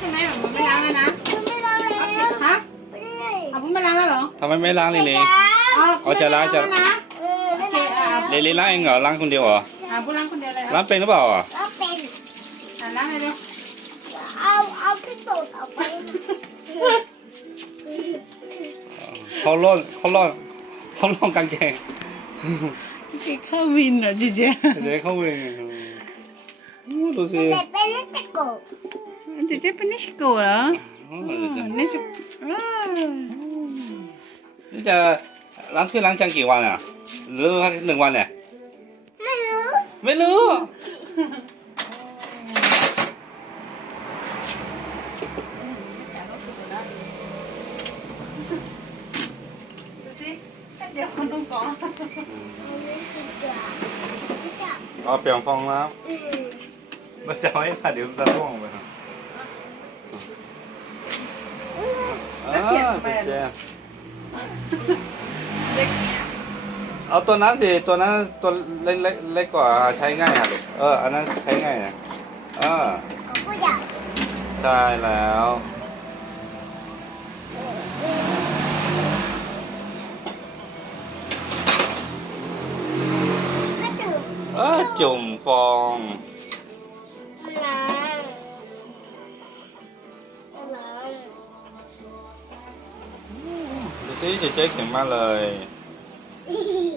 ใช่ไหมมันไม่ล้างแล้วนะไม่ล้างแล้วฮะไม่ได้เอาผมไม่ล้างแล้วเหรอทำไมไม่ล้างลิลีอ๋อเอาจะล้างจะไม่ล้างเออโอไม่เคล้างอะลิลีล้างเองเหรอล้างคนเดียวเหรออะผู้ล้างคนเดียวเลยคล้ารังบเป็นหรือเปล่าอะแล้วเป็นอะล้างเลยดิเอาเอาที่ตูดออกไปเขาล่อนเขาล่อนเขาล่อนกางเกงเข้าวินเหรอจีเจเดี๋ยวเขาเองโอ้ดูสิแต่เป็นเล็กตะโก จีเจเป็นนิสโก้เหรอโอ้อ๋อนิสอ่านี่จะล้างถ้วยล้างจานกี่วันอะ หรือว่าหนึ่งวันเนี่ย ไม่รู้ไม่รู้ดูสิเดี๋ยวคนต้องสอนไม่รู้จริงจ้ะไม่จับเอาเปลี่ยนฟองน้อืมำมันจะไม่ผ่านเดี๋ยวจะร่วงไปครับ อ่าเจ๊เด็กเอาตัวนั้นสิตัวนั้นตัวเล็กเล็กเล็กกว่าใช้ง่ายอะลูกเอออันนั้นใช้ง่ายนะเออของผู้ใหญ่ใช่แล้วก็ตื่นเออจุ่มฟอง ดูสิเจ๊เจ๊เก่งมากเลยอืม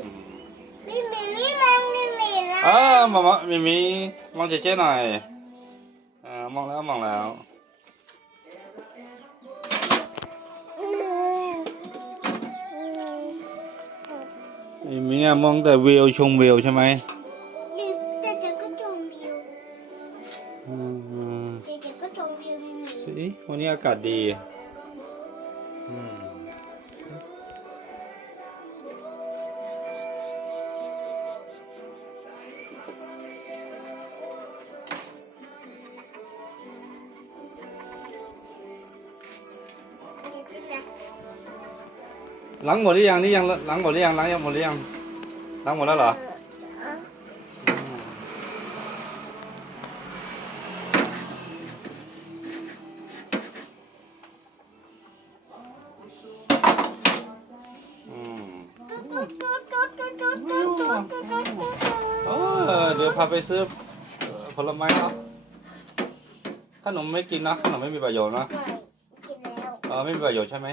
พี่มีนี่มันมีมีนะเออมามมีมีมองเจ๊เจ๊หน่อยเออมองแล้วมองแล้วอืมอืมมีมีอะมองแต่วิวชมวิวใช่ไหมนี่แต่เจะก็ชมวิวอืมแต่เจะก็ชมวิวมีมีสิวันนี้อากาศดี ล้างหมดหรือยังนี่ยังล้างหมดหรือยังล้างยังหมดหรือยังล้างหมดแล้วเหรอเดี๋ยวพาไปซื้อผลไม้เนาะขนมไม่กินนะขนมไม่มีประโยชน์นะกินแล้วเออไม่มีประโยชน์ใช่ไหม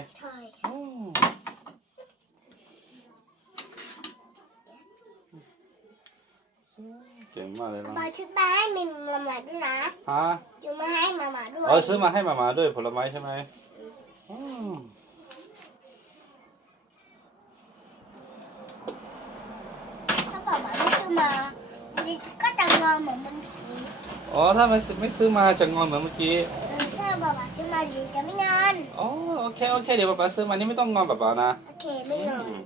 เจ๋งมากเลยนะบาชุดมาให้มีมาม่าด้วยนะฮะจุมาให้มาม่าด้วยเออซื้อมาให้หมามาด้วยผลไม้ใช่ไหมอืมถ้าบอกว่าไม่ซื้อมาดิก็จะงอเหมือนมันผีอ๋อถ้าไม่ซื้อไม่ซื้อมาจะงอนเหมือนเมื่อกี้เออถ้าบอกว่าซื้อมาดิจะไม่งอนอ๋อโอเคโอเคเดี๋ยวป๊าป๊าซื้อมานี่ไม่ต้องงอนป๊าป๊านะโอเคไม่งอนอืม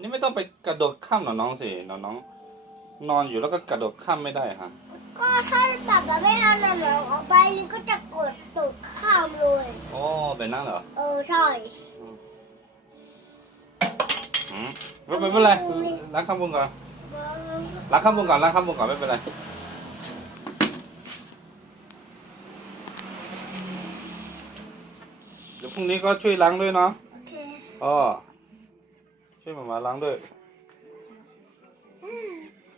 นี่ไม่ต้องไปกระโดดข้ามหนอน้องสิหนอน้อง นอนอยู่แล้วก็กระโดดข้ามไม่ได้ฮะก็ถ้าแบบว่าไม่เอาหนังออกไปนี่ก็จะกดตุดข้ามเลยโอ้แบบนั้นเหรอ เออใช่อืมไม่ไม่เป็นไรล้างข้างบนก่อนล้างข้างบนก่อนล้างข้างบนก่อนไม่เป็นไรเดี๋ยวพรุ่งนี้ก็ช่วยล้างด้วยเนาะโอเคอ๋อช่วยหมามาล้างด้วย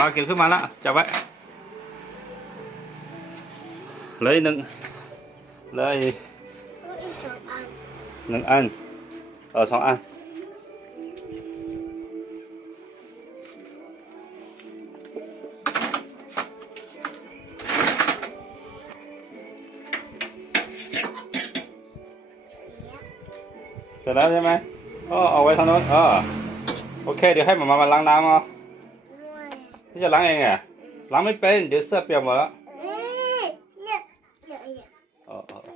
Vâng, ಕೆಲ್ಸಕ್ಕೆ chào ಚವ lấy nâng lấy nâng ăn ờ, ở sau ăn Rồi đó em ơi. Ờ, ở ngoài thằng nó. Ờ. Ok, để hai mà mà lăng nam không? ที่จะล้างเองอะล้างไม่เป็นเดี๋ยวเสื้อเปียกหมดแล้วนี่เนี่ยเนี่ยเนี่ยเออเอาเอา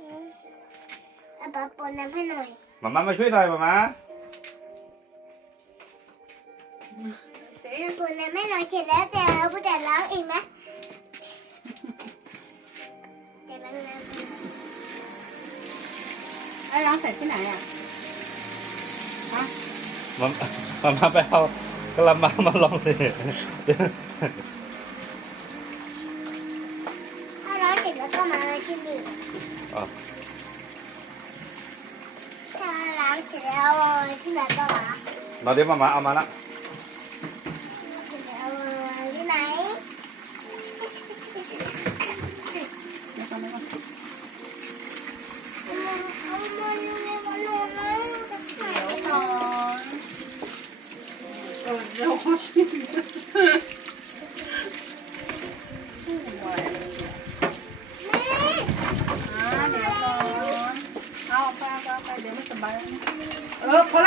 เอาปะปนน้ำให้หน่อยมามามาช่วยหน่อยมามาเสียปนน้ำให้หน่อยเสร็จแล้วแต่เราก็จะล้างเองนะจะล้างน้ำไอ้ร้านใส่ที่ไหนอะฮะมามามาไปเอากระมังมาลองสิ ถ้าร้อนเสร็จแล้วก็มาที่นี่อ๋อถ้าล้างเสร็จ ไปเอาไปเอาไปเดี๋ยวไม่สบายแล้วนะเออพอแ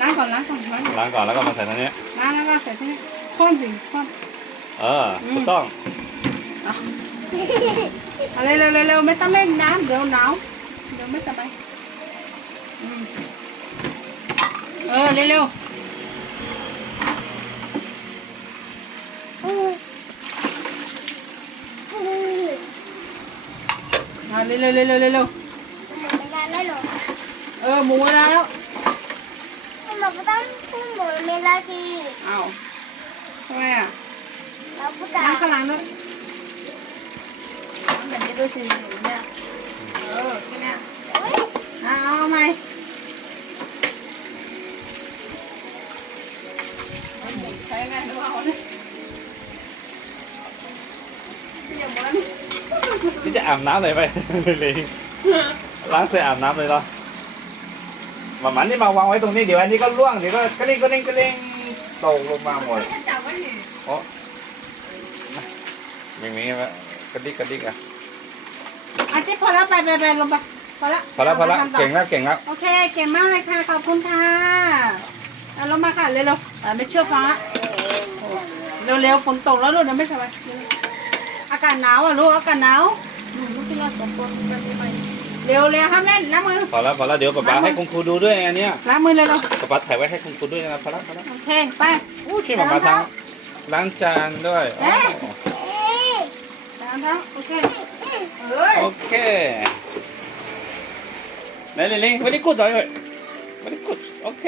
ล้วพอแล้วนะมาจะได้กินกี่โมงลูกเดี๋ยวก่อนเออร้านหนึ่งคันร้านเสร็จแล้วก็เอาให้มามายังไม่เสร็จอะอะเอาใส่เออใส่ล้างก่อนล้างก่อนล้างก่อนล้างก่อนแล้วก็มาใส่ตรงนี้ล้างแล้วก็ใส่ที่นี่คว่ำสิคว่ำเออถูกต้องเอาเร็วเร็วเร็วเร็วไม่ต้องเล่นน้ำเดี๋ยวหนาวเดี๋ยวไม่สบายอืมเออเร็วเร็วอืออือเอาเร็วเร็วเร็วเร็วเร็วเร็วไม่ได้แล้วหรอเออหมูเวลาแล้ว เราไม่ต้องพูดหมดเว ลาทีเอาทำไมอะเราพูดแต่ล้างข้างหลังด้วยล้างแบบนี้ด้วยสิเนี่ยเออแค่เนี้ยเอาเอาไหมใช้ไงดูเอาเนี่ยอย่ามันที่จะอาบน้ำเลยไปเลยล้างเสร็จอาบน้ำเลยเหรอ มามันนี่มาวางไว้ตรงนี้เดี๋ยวอันนี้ก็ร่วงเดี๋ยวก็กระเล่งกระเล่งกระเล่งตกลงมาหมดจับไว้นี่โอ้อย่างนี้ไหมกระดิกกระดิกอะอาทิตย์พอแล้วไปไปไปลงไปพอแล้วพอแล้วพอแล้วทำต่เก่งแล้วเก่งแล้วโอเคเก่งมากเลยค่ะขอบคุณค่ะเอาลงมาค่ะเร็วๆอ่าไม่เชื่อฟ้าเร็วๆฝนตกแล้วลูกเดี๋ยวไม่สบายอากาศหนาวอะลูกอากาศหนาวอืมลูกที่เราสองคนไปไป เร็วเร็วห้ามเล่นล้างมือ พอแล้วพอแล้วเดี๋ยวป๊าป๊าให้คุณครูดูด้วยอันเนี้ยล้างมือเลยเราป๊าป๊าถ่ายไว้ให้คุณครูด้วยนะพอแล้วพอแล้วโอเค ไปอู้ช่วยมามาทางล้างจานด้วยเอ๊ะอ๋อเอ้ยล้างเท้าโอเคเอ้ยโอเคไหนลิงลิงไม่ได้กูดหน่อยเลยไม่ได้กูดโอเค